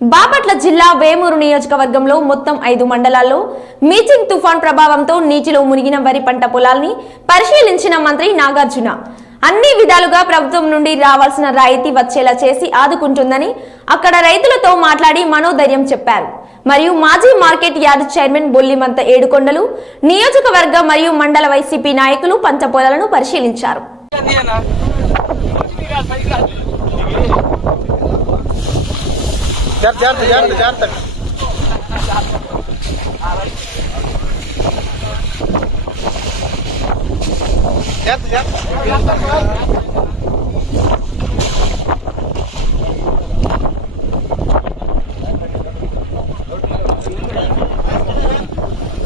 బాపట్ల జిల్లా వేమూరు నియోజకవర్గంలో మొత్తం ఐదు మండలాల్లో మీచింగ్ తుఫాన్ ప్రభావంతో నీటిలో మునిగిన వరి పంట పొలాల్ని పరిశీలించిన మంత్రి నాగార్జున. అన్ని విధాలుగా ప్రభుత్వం నుండి రావాల్సిన రాయితీ వచ్చేలా చేసి ఆదుకుంటుందని అక్కడ రైతులతో మాట్లాడి మనోధైర్యం చెప్పారు. మరియు మాజీ market yard chairman Bollimantha Edukondalu నియోజకవర్గ మరియు మండల వైసీపీ నాయకులు పంట పొలాలను పరిశీలించారు. జాగ్రత్త జాగ్రత్త జాగ్రత్త జాగ్రత్త. జాగ్రత్త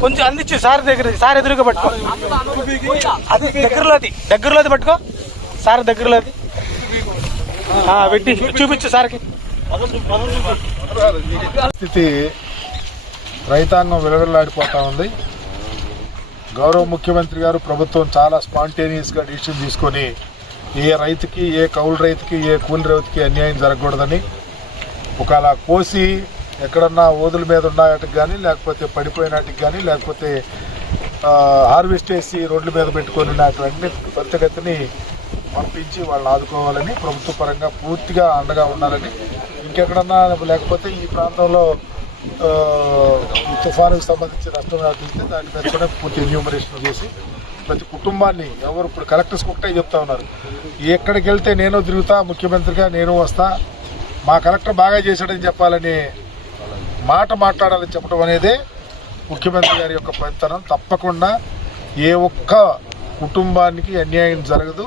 కొంచెం అందించు సార్ దగ్గర సార్ ఎదురుగా పట్టుకో. అది దగ్గరలోది దగ్గరలోది పట్టుకో. సార్ దగ్గరలోది అది. పెట్టి చూపించు సార్కి. పరిస్థితి రైతాంగం విలవిల్లాడిపోతా ఉంది. గౌరవ ముఖ్యమంత్రి గారు ప్రభుత్వం చాలా స్పాంటేనియస్గా డిసిషన్ తీసుకొని ఏ రైతుకి ఏ కౌలు రైతుకి ఏ కూలి రైతుకి అన్యాయం జరగకూడదని ఒకవేళ కోసి ఎక్కడన్నా ఓదుల మీద ఉన్నాటికి కానీ లేకపోతే పడిపోయినాటికి కానీ లేకపోతే హార్వెస్ట్ చేసి రోడ్ల మీద పెట్టుకొని అటువంటి త్వరితగతిని పంపించి వాళ్ళని ఆదుకోవాలని ప్రభుత్వ పరంగా పూర్తిగా అండగా ఉండాలని ఇంకెక్కడన్నా లేకపోతే ఈ ప్రాంతంలో ఈ తుఫానుకు సంబంధించి నష్టం వ్యాపిస్తే దాని మీద కూడా పూర్తి ఎన్యూమరేషన్ చేసి ప్రతి కుటుంబాన్ని ఎవరు ఇప్పుడు కలెక్టర్స్ ఒకటే చెప్తా ఉన్నారు. ఎక్కడికి వెళ్తే నేను తిరుగుతా ముఖ్యమంత్రిగా నేను వస్తా మా కలెక్టర్ బాగా చేశాడని చెప్పాలని మాట మాట్లాడాలని చెప్పడం అనేది ముఖ్యమంత్రి గారి యొక్క పనితనం. తప్పకుండా ఏ ఒక్క కుటుంబానికి అన్యాయం జరగదు.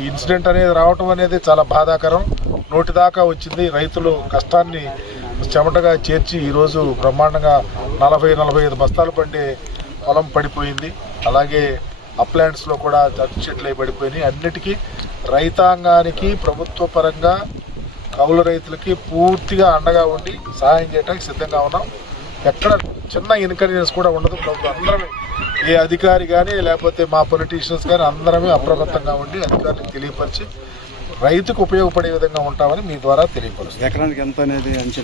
ఈ ఇన్సిడెంట్ అనేది రావటం అనేది చాలా బాధాకరం. నోటి దాకా వచ్చింది. రైతులు కష్టాన్ని చెమటగా చేర్చి ఈరోజు బ్రహ్మాండంగా నలభై నలభై ఐదు బస్తాలు పండే పొలం పడిపోయింది. అలాగే అప్లాంట్స్లో కూడా జట్టు చెట్లు పడిపోయినాయి. అన్నిటికీ రైతాంగానికి ప్రభుత్వ పరంగా కౌలు రైతులకి పూర్తిగా అండగా ఉండి సహాయం చేయడానికి సిద్ధంగా ఉన్నాం. ఎక్కడ చిన్న ఇన్కన్వీనియన్స్ కూడా ఉండదు. ప్రభుత్వం అందరమే ఏ అధికారి కానీ లేకపోతే మా పొలిటీషియన్స్ కానీ అందరమే అప్రమత్తంగా ఉండి అధికారులకు తెలియపరిచి రైతుకు ఉపయోగపడే విధంగా ఉంటామని మీ ద్వారా తెలియపరుస్తుంది ఎకరానికి ఎంత అనేది అంచనా